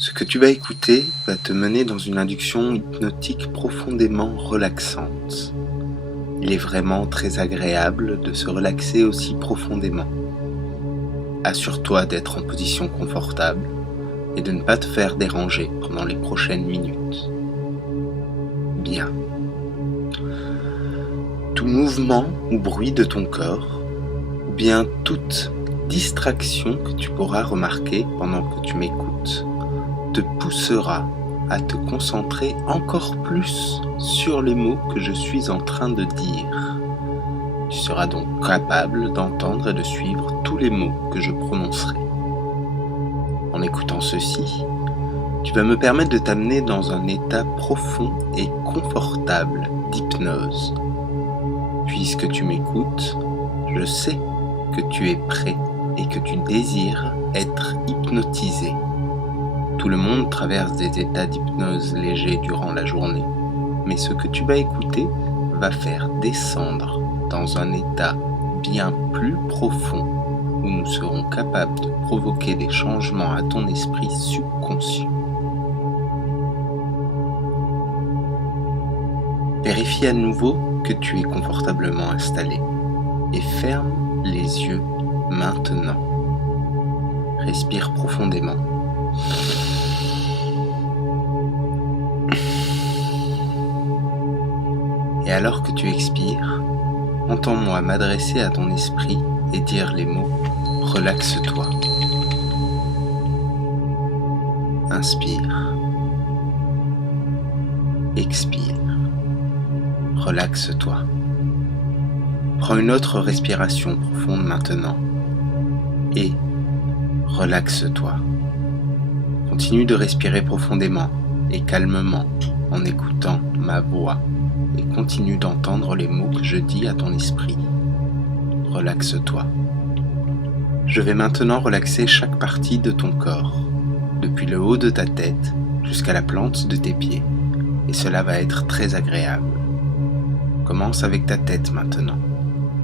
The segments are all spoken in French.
Ce que tu vas écouter va te mener dans une induction hypnotique profondément relaxante. Il est vraiment très agréable de se relaxer aussi profondément. Assure-toi d'être en position confortable et de ne pas te faire déranger pendant les prochaines minutes. Bien. Tout mouvement ou bruit de ton corps, ou bien toute distraction que tu pourras remarquer pendant que tu m'écoutes, te poussera à te concentrer encore plus sur les mots que je suis en train de dire. Tu seras donc capable d'entendre et de suivre tous les mots que je prononcerai. En écoutant ceci, tu vas me permettre de t'amener dans un état profond et confortable d'hypnose. Puisque tu m'écoutes, je sais que tu es prêt et que tu désires être hypnotisé. Tout le monde traverse des états d'hypnose légers durant la journée, mais ce que tu vas écouter va faire descendre dans un état bien plus profond où nous serons capables de provoquer des changements à ton esprit subconscient. Vérifie à nouveau que tu es confortablement installé et ferme les yeux maintenant. Respire profondément. Et alors que tu expires, entends-moi m'adresser à ton esprit et dire les mots « Relaxe-toi ». Inspire. Expire. Relaxe-toi. Prends une autre respiration profonde maintenant et relaxe-toi. Continue de respirer profondément et calmement en écoutant ma voix et continue d'entendre les mots que je dis à ton esprit. Relaxe-toi. Je vais maintenant relaxer chaque partie de ton corps, depuis le haut de ta tête jusqu'à la plante de tes pieds, et cela va être très agréable. Commence avec ta tête maintenant.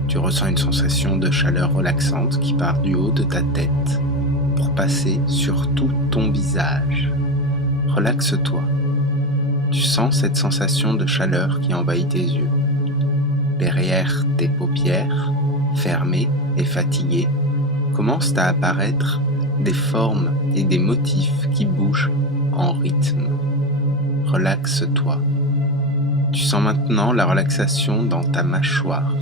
Tu ressens une sensation de chaleur relaxante qui part du haut de ta tête pour passer sur tout ton visage. Relaxe-toi. Tu sens cette sensation de chaleur qui envahit tes yeux. Derrière tes paupières, fermées et fatiguées, commencent à apparaître des formes et des motifs qui bougent en rythme. Relaxe-toi. Tu sens maintenant la relaxation dans ta mâchoire.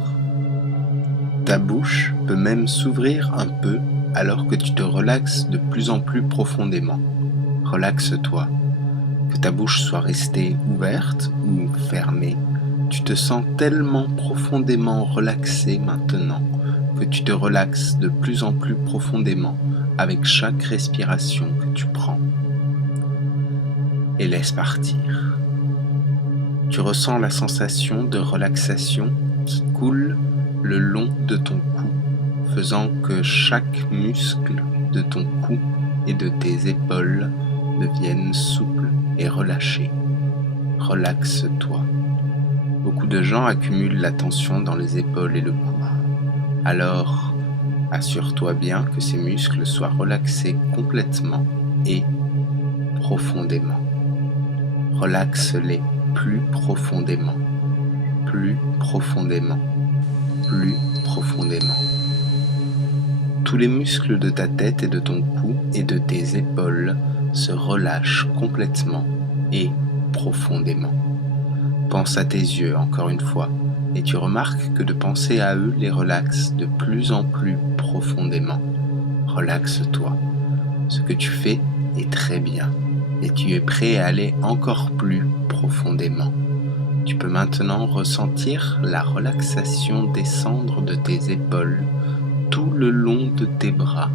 Ta bouche peut même s'ouvrir un peu alors que tu te relaxes de plus en plus profondément. Relaxe-toi. Que ta bouche soit restée ouverte ou fermée, tu te sens tellement profondément relaxé maintenant que tu te relaxes de plus en plus profondément avec chaque respiration que tu prends. Et laisse partir. Tu ressens la sensation de relaxation qui coule le long de ton cou, faisant que chaque muscle de ton cou et de tes épaules deviennent souples et relâchés. Relaxe-toi. Beaucoup de gens accumulent la tension dans les épaules et le cou. Alors, assure-toi bien que ces muscles soient relaxés complètement et profondément. Relaxe-les plus profondément, plus profondément, plus profondément. Tous les muscles de ta tête et de ton cou et de tes épaules se relâchent complètement et profondément. Pense à tes yeux encore une fois et tu remarques que de penser à eux les relaxe de plus en plus profondément. Relaxe-toi. Ce que tu fais est très bien et tu es prêt à aller encore plus profondément. Tu peux maintenant ressentir la relaxation descendre de tes épaules tout le long de tes bras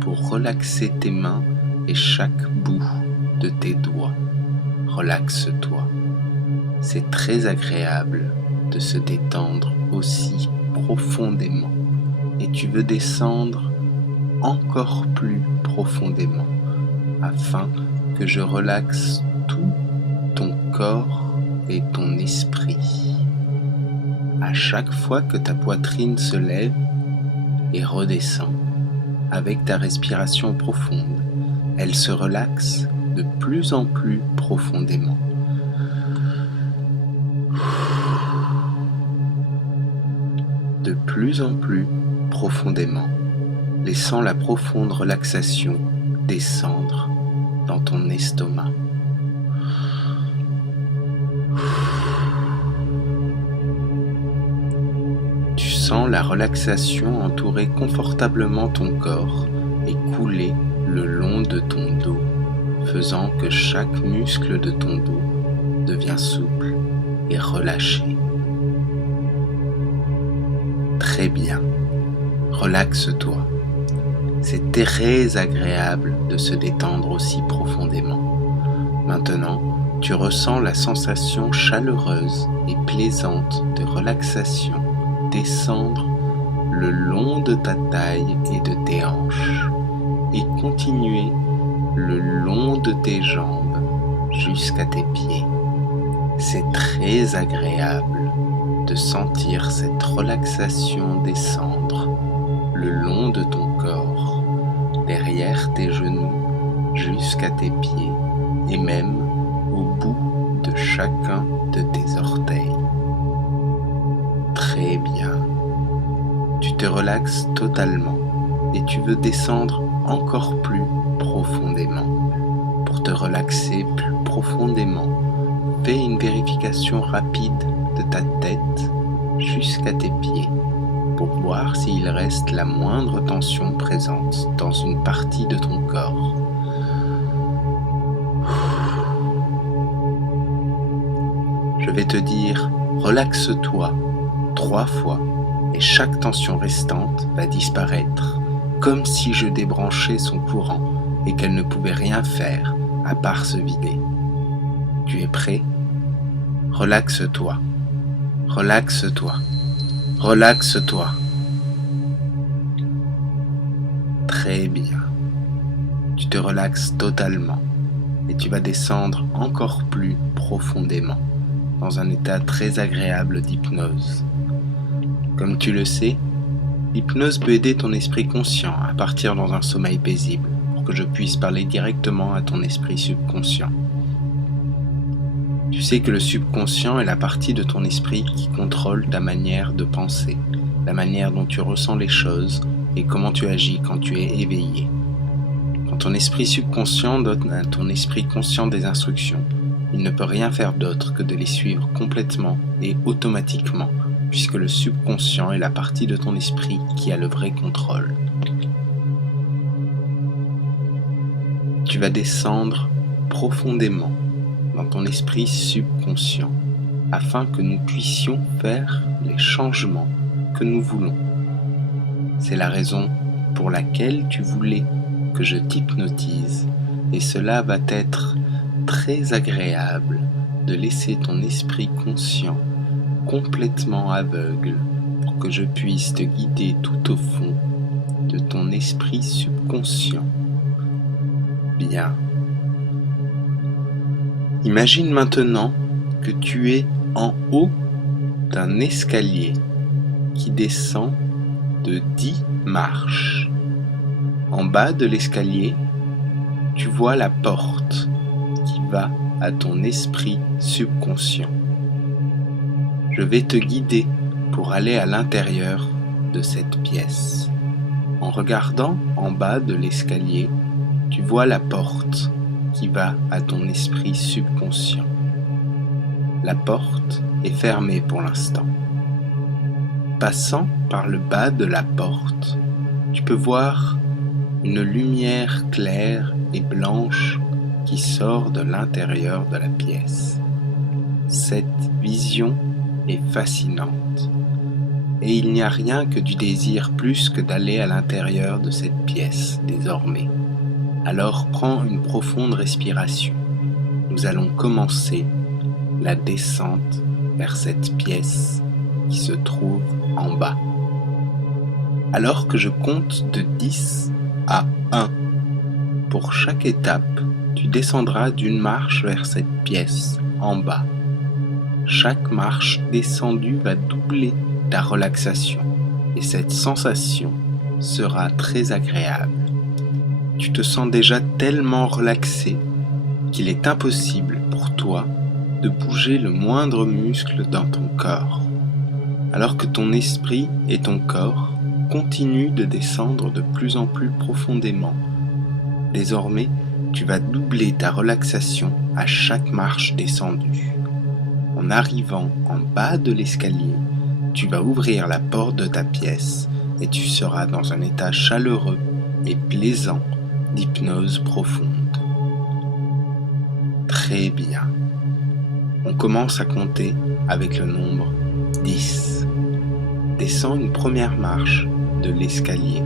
pour relaxer tes mains et chaque bout de tes doigts. Relaxe-toi. C'est très agréable de se détendre aussi profondément et tu veux descendre encore plus profondément afin que je relaxe tout ton corps et ton esprit. À chaque fois que ta poitrine se lève et redescend avec ta respiration profonde, elle se relaxe de plus en plus profondément. De plus en plus profondément, laissant la profonde relaxation descendre dans ton estomac. Tu sens la relaxation entourer confortablement ton corps et couler le long de ton dos, faisant que chaque muscle de ton dos devient souple et relâché. Très bien, relaxe-toi. C'est très agréable de se détendre aussi profondément. Maintenant, tu ressens la sensation chaleureuse et plaisante de relaxation descendre le long de ta taille et de tes hanches et continuer le long de tes jambes jusqu'à tes pieds. C'est très agréable de sentir cette relaxation descendre le long de ton corps, derrière tes genoux jusqu'à tes pieds et même au bout de chacun de tes orteils. Très bien. Tu te relaxes totalement et tu veux descendre encore plus profondément. Pour te relaxer plus profondément, fais une vérification rapide de ta tête jusqu'à tes pieds pour voir s'il reste la moindre tension présente dans une partie de ton corps. Je vais te dire « relaxe-toi » 3 fois et chaque tension restante va disparaître comme si je débranchais son courant et qu'elle ne pouvait rien faire à part se vider. Tu es prêt ? Relaxe-toi, relaxe-toi, relaxe-toi. Très bien. Tu te relaxes totalement et tu vas descendre encore plus profondément dans un état très agréable d'hypnose. Comme tu le sais, l'hypnose peut aider ton esprit conscient à partir dans un sommeil paisible pour que je puisse parler directement à ton esprit subconscient. Tu sais que le subconscient est la partie de ton esprit qui contrôle ta manière de penser, la manière dont tu ressens les choses et comment tu agis quand tu es éveillé. Quand ton esprit subconscient donne à ton esprit conscient des instructions, il ne peut rien faire d'autre que de les suivre complètement et automatiquement, puisque le subconscient est la partie de ton esprit qui a le vrai contrôle. Tu vas descendre profondément dans ton esprit subconscient afin que nous puissions faire les changements que nous voulons. C'est la raison pour laquelle tu voulais que je t'hypnotise et cela va être très agréable de laisser ton esprit conscient complètement aveugle pour que je puisse te guider tout au fond de ton esprit subconscient. Bien. Imagine maintenant que tu es en haut d'un escalier qui descend de 10 marches. En bas de l'escalier, tu vois la porte qui va à ton esprit subconscient. Je vais te guider pour aller à l'intérieur de cette pièce. En regardant en bas de l'escalier, tu vois la porte qui va à ton esprit subconscient. La porte est fermée pour l'instant. Passant par le bas de la porte, tu peux voir une lumière claire et blanche qui sort de l'intérieur de la pièce. Cette vision est fascinante et il n'y a rien que du désir plus que d'aller à l'intérieur de cette pièce désormais. Alors prends une profonde respiration. Nous allons commencer la descente vers cette pièce qui se trouve en bas. Alors que je compte de 10 à 1, pour chaque étape, tu descendras d'une marche vers cette pièce en bas. Chaque marche descendue va doubler ta relaxation et cette sensation sera très agréable. Tu te sens déjà tellement relaxé qu'il est impossible pour toi de bouger le moindre muscle dans ton corps, alors que ton esprit et ton corps continuent de descendre de plus en plus profondément. Désormais, tu vas doubler ta relaxation à chaque marche descendue. En arrivant en bas de l'escalier, tu vas ouvrir la porte de ta pièce et tu seras dans un état chaleureux et plaisant d'hypnose profonde. Très bien. On commence à compter avec le nombre 10. Descends une première marche de l'escalier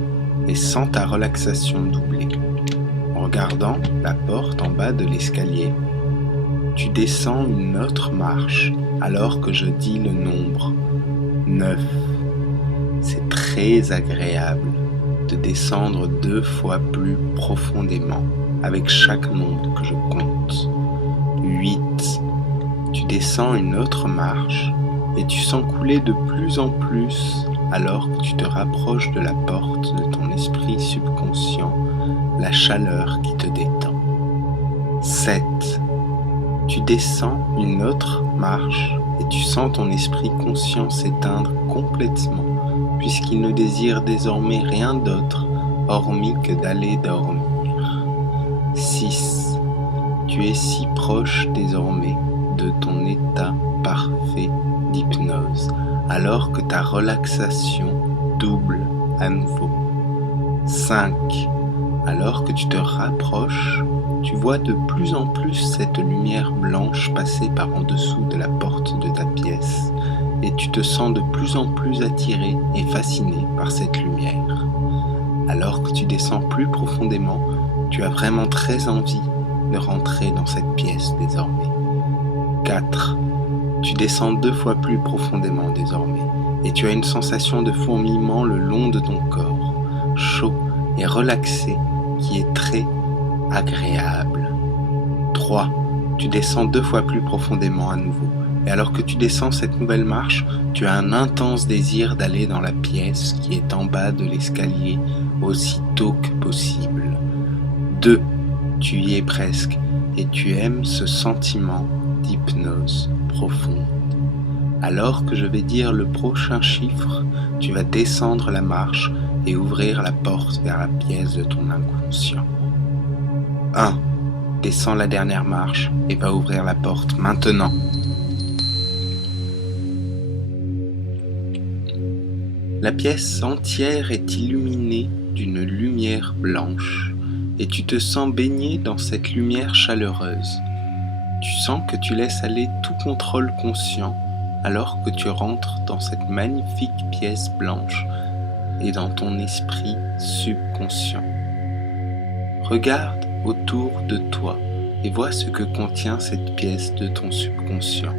et sens ta relaxation doubler. En regardant la porte en bas de l'escalier, tu descends une autre marche alors que je dis le nombre 9. C'est très agréable de descendre 2 fois plus profondément avec chaque nombre que je compte. 8. Tu descends une autre marche et tu sens couler de plus en plus alors que tu te rapproches de la porte de ton esprit subconscient, la chaleur qui te détend. 7. Tu descends une autre marche et tu sens ton esprit conscient s'éteindre complètement puisqu'il ne désire désormais rien d'autre hormis que d'aller dormir. 6. Tu es si proche désormais de ton état parfait d'hypnose alors que ta relaxation double à nouveau. 5. Alors que tu te rapproches, tu vois de plus en plus cette lumière blanche passer par en dessous de la porte de ta pièce et tu te sens de plus en plus attiré et fasciné par cette lumière. Alors que tu descends plus profondément, tu as vraiment très envie de rentrer dans cette pièce désormais. 4. Tu descends 2 fois plus profondément désormais et tu as une sensation de fourmillement le long de ton corps, chaud et relaxé qui est très agréable. 3. Tu descends 2 fois plus profondément à nouveau et alors que tu descends cette nouvelle marche, tu as un intense désir d'aller dans la pièce qui est en bas de l'escalier aussitôt que possible. 2. Tu y es presque et tu aimes ce sentiment d'hypnose profonde. Alors que je vais dire le prochain chiffre, tu vas descendre la marche et ouvrir la porte vers la pièce de ton inconscient. 1. Descends la dernière marche et va ouvrir la porte maintenant. La pièce entière est illuminée d'une lumière blanche et tu te sens baigné dans cette lumière chaleureuse. Tu sens que tu laisses aller tout contrôle conscient alors que tu rentres dans cette magnifique pièce blanche et dans ton esprit subconscient. Regarde autour de toi et vois ce que contient cette pièce de ton subconscient.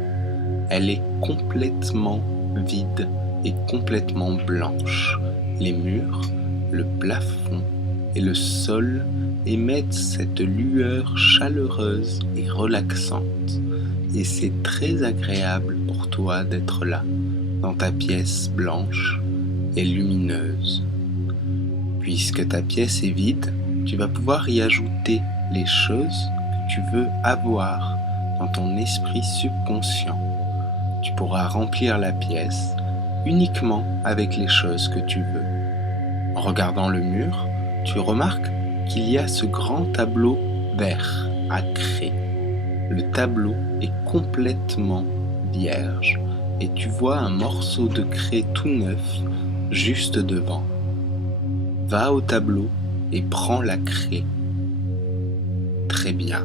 Elle est complètement vide et complètement blanche. Les murs, le plafond et le sol émettent cette lueur chaleureuse et relaxante. Et c'est très agréable pour toi d'être là, dans ta pièce blanche et lumineuse. Puisque ta pièce est vide, tu vas pouvoir y ajouter les choses que tu veux avoir dans ton esprit subconscient. Tu pourras remplir la pièce uniquement avec les choses que tu veux. En regardant le mur, tu remarques qu'il y a ce grand tableau vert à craie. Le tableau est complètement vierge et tu vois un morceau de craie tout neuf juste devant. Va au tableau et prends la craie. Très bien.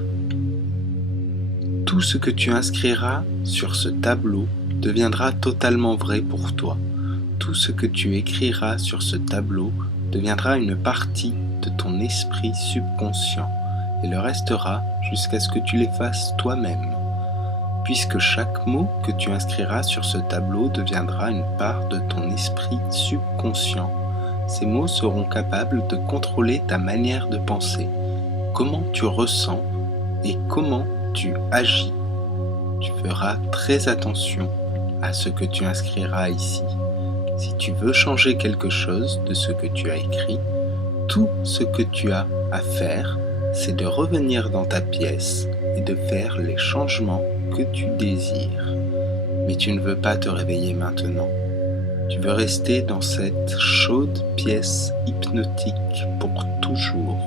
Tout ce que tu inscriras sur ce tableau deviendra totalement vrai pour toi. Tout ce que tu écriras sur ce tableau deviendra une partie de ton esprit subconscient et le restera jusqu'à ce que tu l'effaces toi-même. Puisque chaque mot que tu inscriras sur ce tableau deviendra une part de ton esprit subconscient. Ces mots seront capables de contrôler ta manière de penser, comment tu ressens et comment tu agis. Tu feras très attention à ce que tu inscriras ici. Si tu veux changer quelque chose de ce que tu as écrit, tout ce que tu as à faire c'est de revenir dans ta pièce et de faire les changements que tu désires. Mais tu ne veux pas te réveiller maintenant. Tu veux rester dans cette chaude pièce hypnotique pour toujours.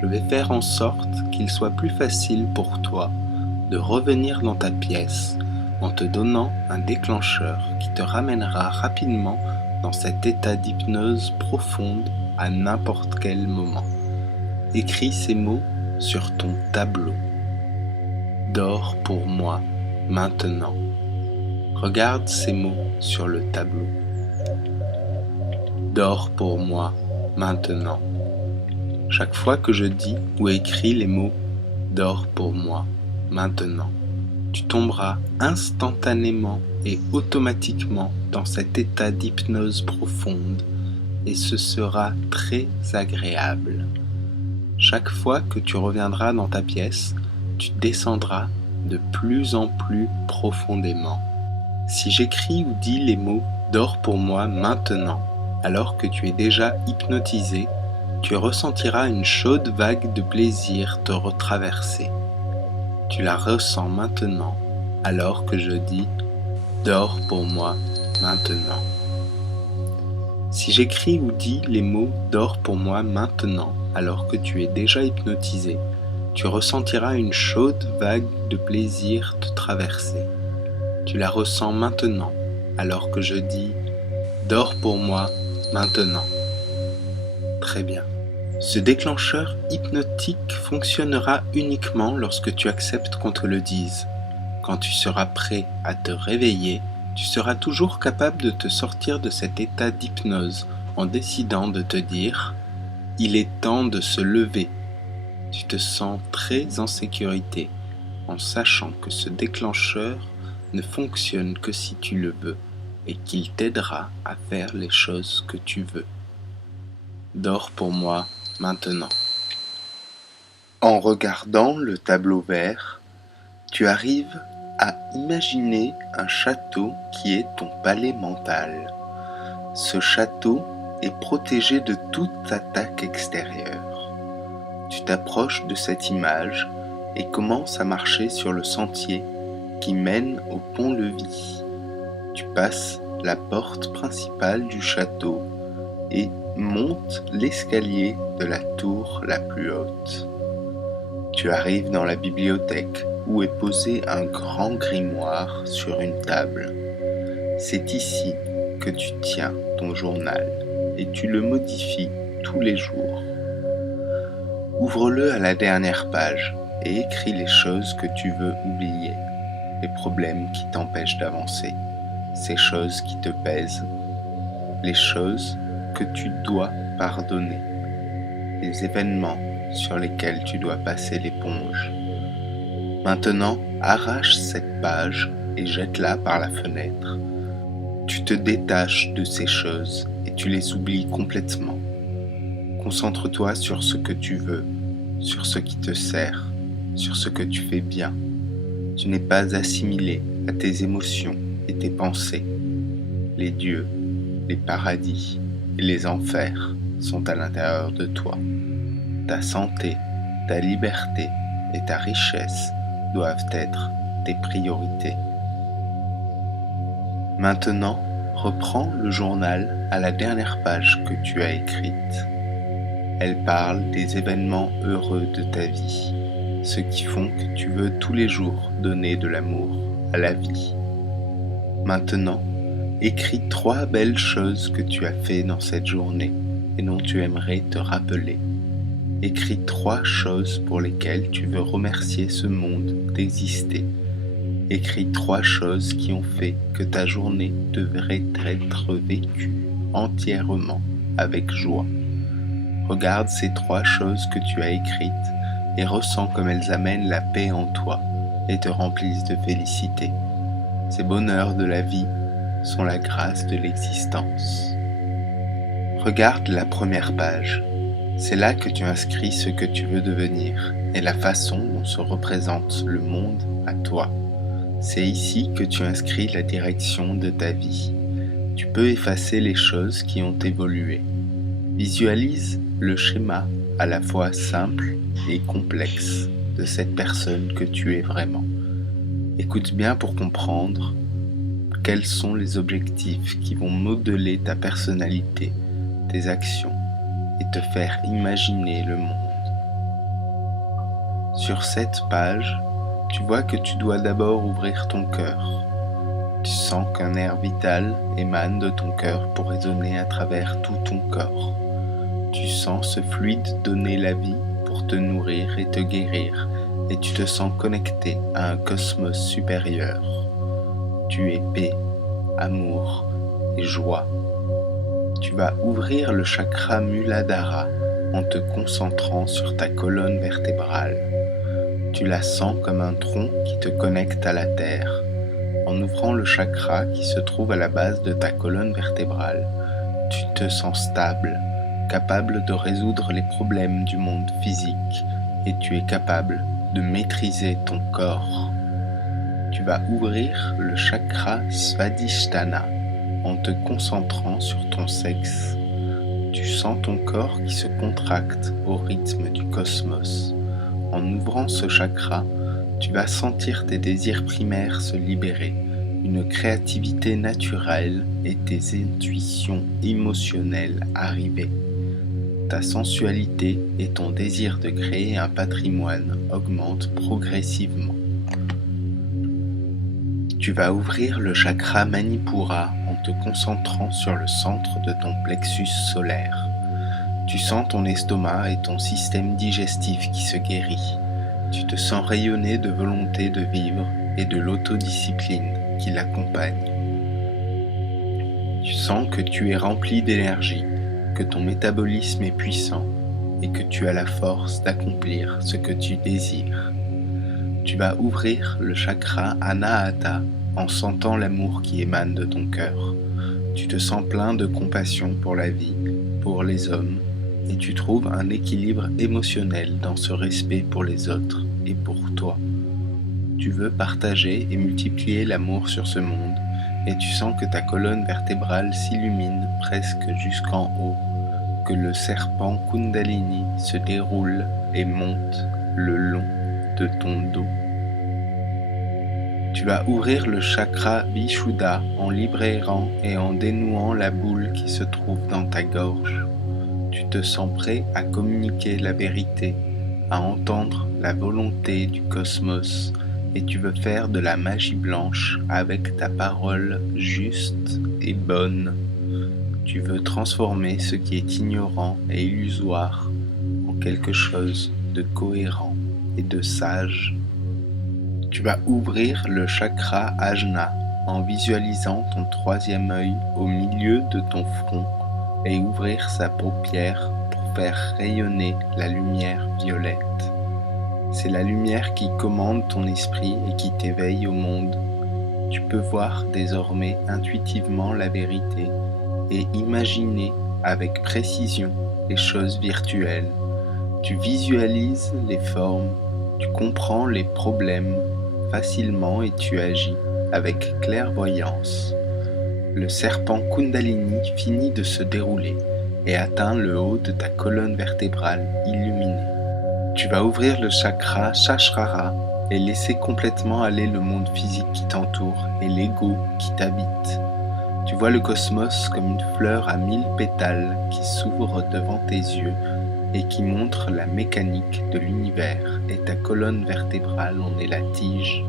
Je vais faire en sorte qu'il soit plus facile pour toi de revenir dans ta pièce en te donnant un déclencheur qui te ramènera rapidement dans cet état d'hypnose profonde à n'importe quel moment. Écris ces mots sur ton tableau. Dors pour moi maintenant. Regarde ces mots sur le tableau. Dors pour moi maintenant. Chaque fois que je dis ou écris les mots « Dors pour moi maintenant », tu tomberas instantanément et automatiquement dans cet état d'hypnose profonde et ce sera très agréable. Chaque fois que tu reviendras dans ta pièce, tu descendras de plus en plus profondément. Si j'écris ou dis les mots « Dors pour moi maintenant » alors que tu es déjà hypnotisé, tu ressentiras une chaude vague de plaisir te retraverser. Tu la ressens maintenant alors que je dis « Dors pour moi maintenant ». Si j'écris ou dis les mots « Dors pour moi maintenant » alors que tu es déjà hypnotisé, tu ressentiras une chaude vague de plaisir te traverser. Tu la ressens maintenant alors que je dis « Dors pour moi maintenant ». Très bien. Ce déclencheur hypnotique fonctionnera uniquement lorsque tu acceptes qu'on te le dise. Quand tu seras prêt à te réveiller, tu seras toujours capable de te sortir de cet état d'hypnose en décidant de te dire « Il est temps de se lever ». Tu te sens très en sécurité en sachant que ce déclencheur ne fonctionne que si tu le veux et qu'il t'aidera à faire les choses que tu veux. Dors pour moi maintenant. En regardant le tableau vert, tu arrives à imaginer un château qui est ton palais mental. Ce château est protégé de toute attaque extérieure. Tu t'approches de cette image et commences à marcher sur le sentier qui mène au pont-levis. Tu passes la porte principale du château et montes l'escalier de la tour la plus haute. Tu arrives dans la bibliothèque où est posé un grand grimoire sur une table. C'est ici que tu tiens ton journal et tu le modifies tous les jours. Ouvre-le à la dernière page et écris les choses que tu veux oublier, les problèmes qui t'empêchent d'avancer, ces choses qui te pèsent, les choses que tu dois pardonner, les événements sur lesquels tu dois passer l'éponge. Maintenant, arrache cette page et jette-la par la fenêtre. Tu te détaches de ces choses et tu les oublies complètement. Concentre-toi sur ce que tu veux, sur ce qui te sert, sur ce que tu fais bien. Tu n'es pas assimilé à tes émotions et tes pensées. Les dieux, les paradis et les enfers sont à l'intérieur de toi. Ta santé, ta liberté et ta richesse doivent être tes priorités. Maintenant, reprends le journal à la dernière page que tu as écrite. Elle parle des événements heureux de ta vie, ceux qui font que tu veux tous les jours donner de l'amour à la vie. Maintenant, écris 3 belles choses que tu as fait dans cette journée et dont tu aimerais te rappeler. Écris 3 choses pour lesquelles tu veux remercier ce monde d'exister. Écris 3 choses qui ont fait que ta journée devrait être vécue entièrement avec joie. Regarde ces 3 choses que tu as écrites et ressens comme elles amènent la paix en toi et te remplissent de félicité. Ces bonheurs de la vie sont la grâce de l'existence. Regarde la première page. C'est là que tu inscris ce que tu veux devenir et la façon dont se représente le monde à toi. C'est ici que tu inscris la direction de ta vie. Tu peux effacer les choses qui ont évolué. Visualise le schéma à la fois simple et complexe de cette personne que tu es vraiment. Écoute bien pour comprendre quels sont les objectifs qui vont modeler ta personnalité, tes actions et te faire imaginer le monde. Sur cette page, tu vois que tu dois d'abord ouvrir ton cœur. Tu sens qu'un air vital émane de ton cœur pour résonner à travers tout ton corps. Tu sens ce fluide donner la vie pour te nourrir et te guérir, et tu te sens connecté à un cosmos supérieur. Tu es paix, amour et joie. Tu vas ouvrir le chakra Muladhara en te concentrant sur ta colonne vertébrale. Tu la sens comme un tronc qui te connecte à la terre. En ouvrant le chakra qui se trouve à la base de ta colonne vertébrale, tu te sens stable, capable de résoudre les problèmes du monde physique et tu es capable de maîtriser ton corps. Tu vas ouvrir le chakra Svadhisthana en te concentrant sur ton sexe. Tu sens ton corps qui se contracte au rythme du cosmos. En ouvrant ce chakra, tu vas sentir tes désirs primaires se libérer, une créativité naturelle et tes intuitions émotionnelles arriver. Ta sensualité et ton désir de créer un patrimoine augmentent progressivement. Tu vas ouvrir le chakra Manipura en te concentrant sur le centre de ton plexus solaire. Tu sens ton estomac et ton système digestif qui se guérit. Tu te sens rayonner de volonté de vivre et de l'autodiscipline qui l'accompagne. Tu sens que tu es rempli d'énergie, que ton métabolisme est puissant et que tu as la force d'accomplir ce que tu désires. Tu vas ouvrir le chakra Anahata en sentant l'amour qui émane de ton cœur. Tu te sens plein de compassion pour la vie, pour les hommes, et tu trouves un équilibre émotionnel dans ce respect pour les autres et pour toi. Tu veux partager et multiplier l'amour sur ce monde, et tu sens que ta colonne vertébrale s'illumine presque jusqu'en haut, que le serpent Kundalini se déroule et monte le long de ton dos. Tu vas ouvrir le chakra Vishuddha en libérant et en dénouant la boule qui se trouve dans ta gorge. Tu te sens prêt à communiquer la vérité, à entendre la volonté du cosmos et tu veux faire de la magie blanche avec ta parole juste et bonne. Tu veux transformer ce qui est ignorant et illusoire en quelque chose de cohérent et de sage. Tu vas ouvrir le chakra Ajna en visualisant ton troisième œil au milieu de ton front et ouvrir sa paupière pour faire rayonner la lumière violette. C'est la lumière qui commande ton esprit et qui t'éveille au monde. Tu peux voir désormais intuitivement la vérité et imaginer avec précision les choses virtuelles. Tu visualises les formes, tu comprends les problèmes facilement et tu agis avec clairvoyance. Le serpent Kundalini finit de se dérouler et atteint le haut de ta colonne vertébrale illuminée. Tu vas ouvrir le chakra Sahasrara et laisser complètement aller le monde physique qui t'entoure et l'ego qui t'habite. Tu vois le cosmos comme une fleur à 1000 pétales qui s'ouvre devant tes yeux et qui montre la mécanique de l'univers et ta colonne vertébrale en est la tige.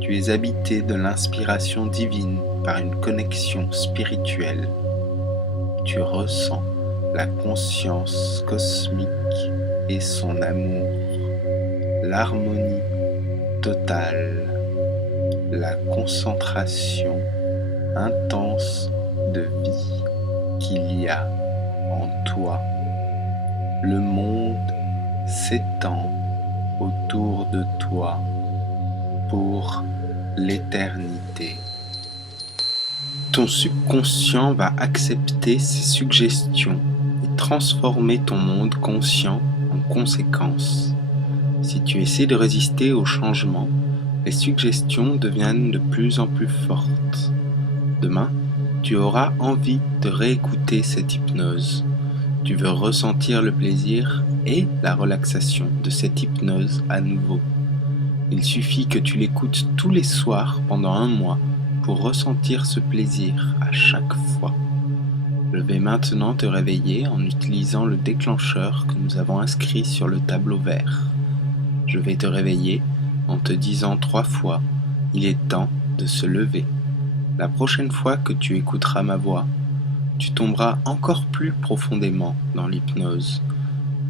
Tu es habité de l'inspiration divine par une connexion spirituelle. Tu ressens la conscience cosmique et son amour, l'harmonie totale, la concentration intense de vie qu'il y a en toi. Le monde s'étend autour de toi pour l'éternité. Ton subconscient va accepter ces suggestions et transformer ton monde conscient en conséquence. Si tu essaies de résister au changement, les suggestions deviennent de plus en plus fortes. Demain, tu auras envie de réécouter cette hypnose. Tu veux ressentir le plaisir et la relaxation de cette hypnose à nouveau. Il suffit que tu l'écoutes tous les soirs pendant 1 mois pour ressentir ce plaisir à chaque fois. Je vais maintenant te réveiller en utilisant le déclencheur que nous avons inscrit sur le tableau vert. Je vais te réveiller en te disant 3 fois « Il est temps de se lever ». La prochaine fois que tu écouteras ma voix, tu tomberas encore plus profondément dans l'hypnose.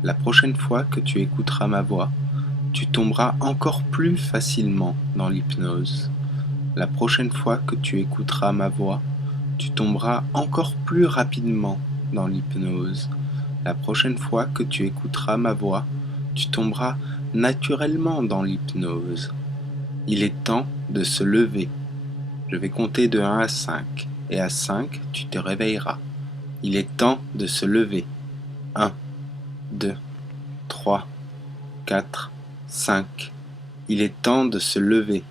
La prochaine fois que tu écouteras ma voix, tu tomberas encore plus facilement dans l'hypnose. La prochaine fois que tu écouteras ma voix, tu tomberas encore plus rapidement dans l'hypnose. La prochaine fois que tu écouteras ma voix, tu tomberas naturellement dans l'hypnose. Il est temps de se lever. Je vais compter de 1 à 5, et à 5, tu te réveilleras. Il est temps de se lever. 1, 2, 3, 4, 5. Il est temps de se lever.